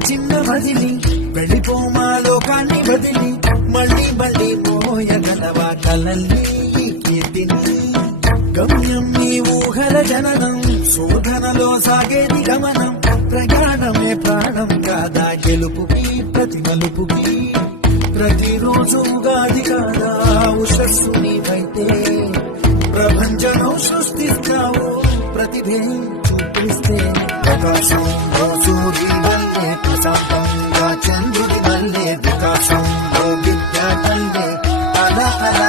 చిన్న వదిలి వెళ్ళిపోమా లోకాన్ని వదిలి మళ్ళీ మళ్ళీ పోయగలవా కలల్ని కీర్తిని గమ్యం నీ ఊహల జననం శోధనలో సాగేది గమనం ప్రయాణమే ప్రాణం కాదా గెలుపుకి ప్రతి మలుపుకి ప్రతిరోజు ఉగాది కాదా ఉషస్సు నీవైతే ప్రపంచం సృష్టిస్తావు ప్రతిభే చూపిస్తే ప్రకాశంలో సూర్యుడి వల్లే ప్రశాంతంగా చంద్రుడి వల్లే వికాసంలో విద్య వల్లే అలా అలా